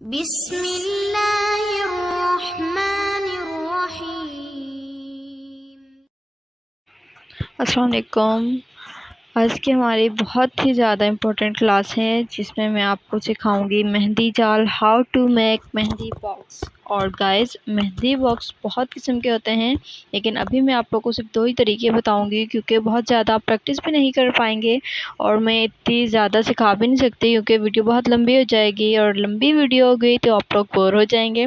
बिस्मिल्लाहिर्रहमानिर्रहीम। अस्सलाम वालेकुम। आज की हमारी बहुत ही ज़्यादा इम्पोर्टेंट क्लास है जिसमें मैं आपको सिखाऊंगी मेहंदी जाल, how to make mehndi box. और गाइस, मेहंदी बॉक्स बहुत किस्म के होते हैं, लेकिन अभी मैं आप लोगों को सिर्फ 2 ही तरीके बताऊंगी क्योंकि बहुत ज़्यादा आप प्रैक्टिस भी नहीं कर पाएंगे और मैं इतनी ज़्यादा सिखा भी नहीं सकती क्योंकि वीडियो बहुत लंबी हो जाएगी, और लंबी वीडियो हो गई तो आप लोग बोर हो जाएंगे।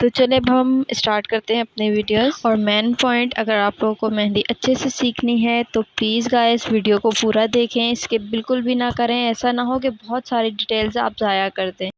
तो चले अब हम स्टार्ट करते हैं अपने वीडियोस। और मेन पॉइंट, अगर आप लोगों को मेहंदी अच्छे से सीखनी है तो प्लीज़ गाइस वीडियो को पूरा देखें, स्किप बिल्कुल भी ना करें। ऐसा ना हो कि बहुत सारी डिटेल्स आप ज़ाया कर दें।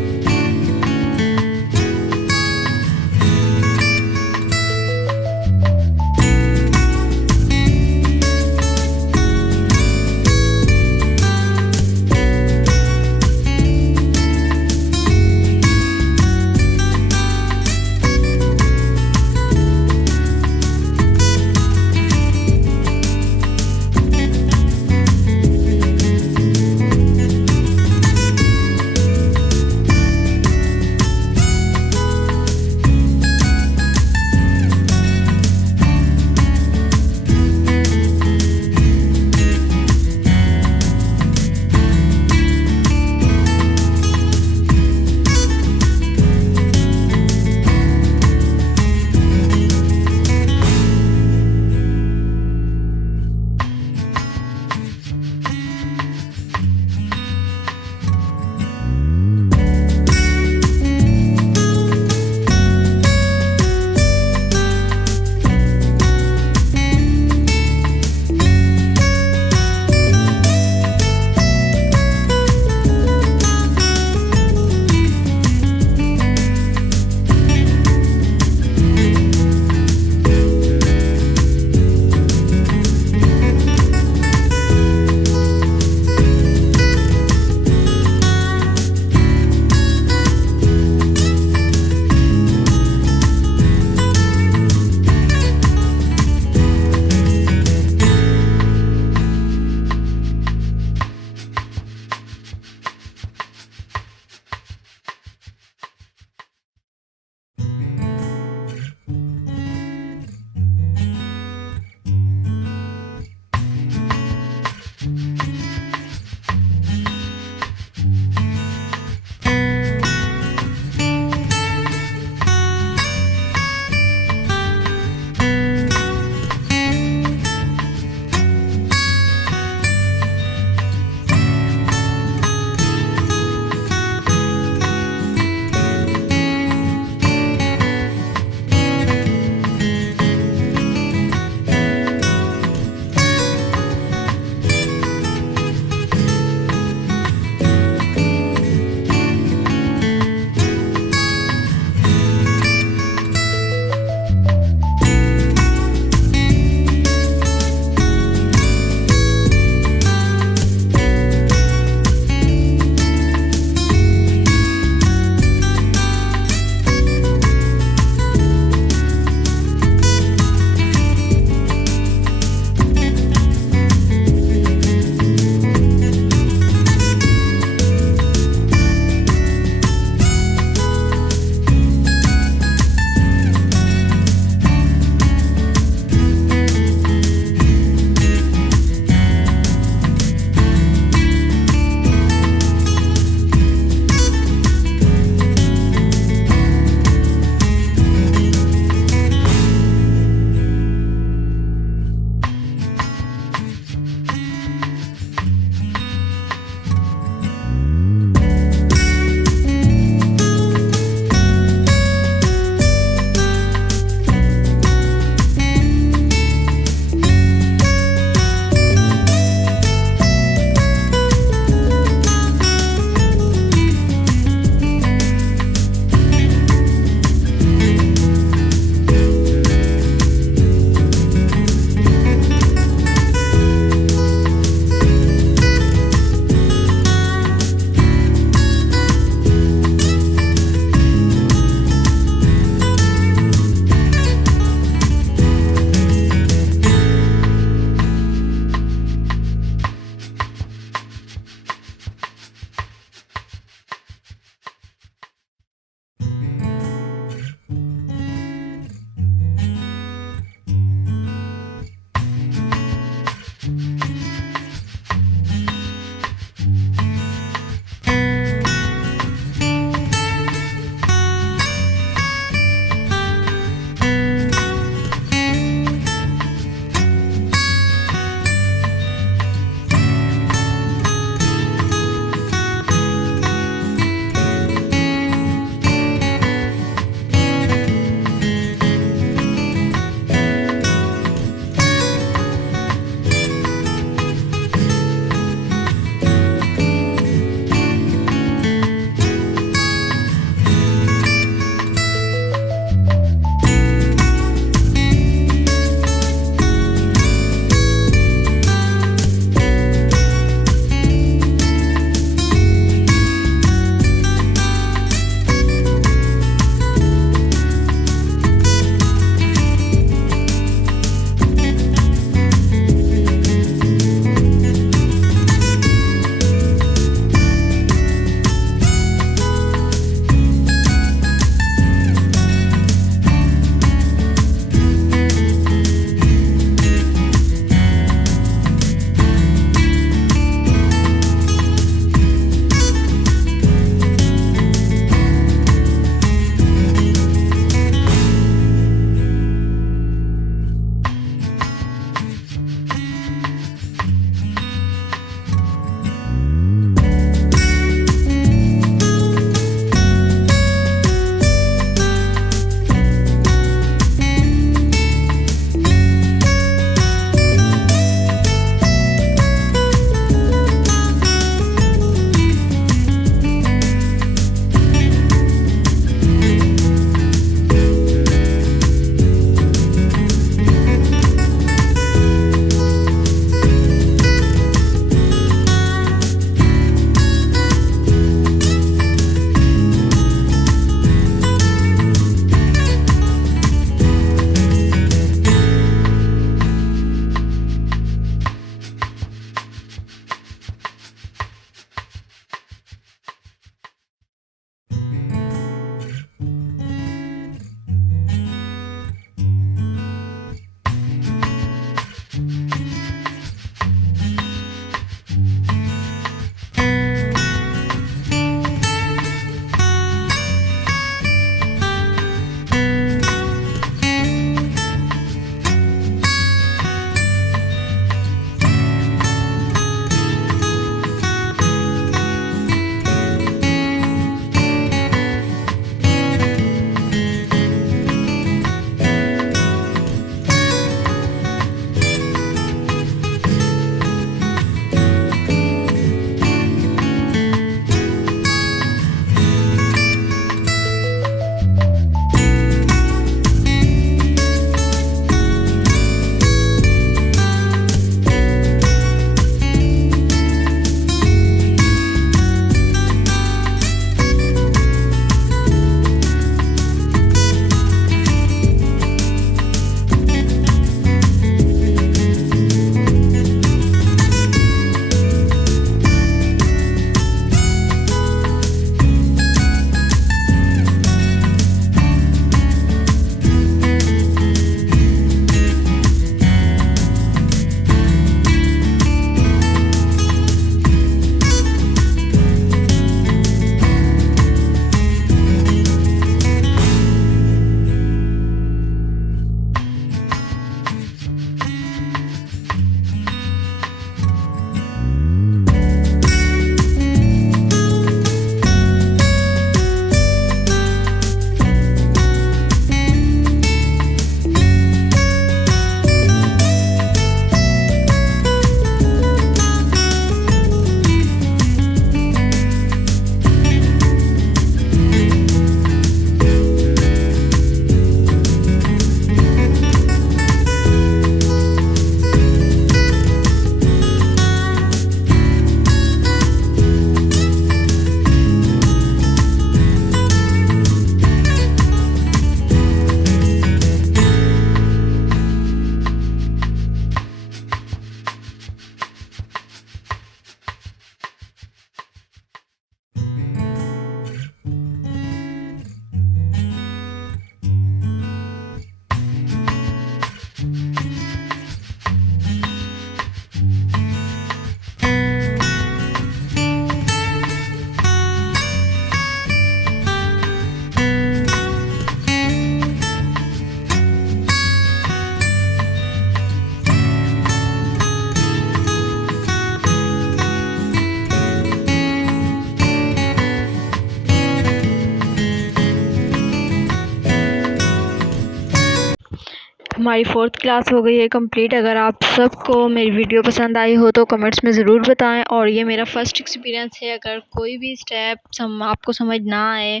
हमारी 4th क्लास हो गई है कंप्लीट। अगर आप सबको मेरी वीडियो पसंद आई हो तो कमेंट्स में ज़रूर बताएं। और ये मेरा फ़र्स्ट एक्सपीरियंस है। अगर कोई भी स्टेप आपको समझ ना आए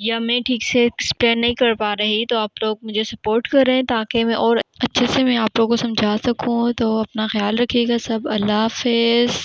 या मैं ठीक से एक्सप्लेन नहीं कर पा रही तो आप लोग मुझे सपोर्ट करें ताकि मैं और अच्छे से मैं आप लोगों को समझा सकूं। तो अपना ख्याल रखिएगा सब। अल्लाह हाफ़िज़।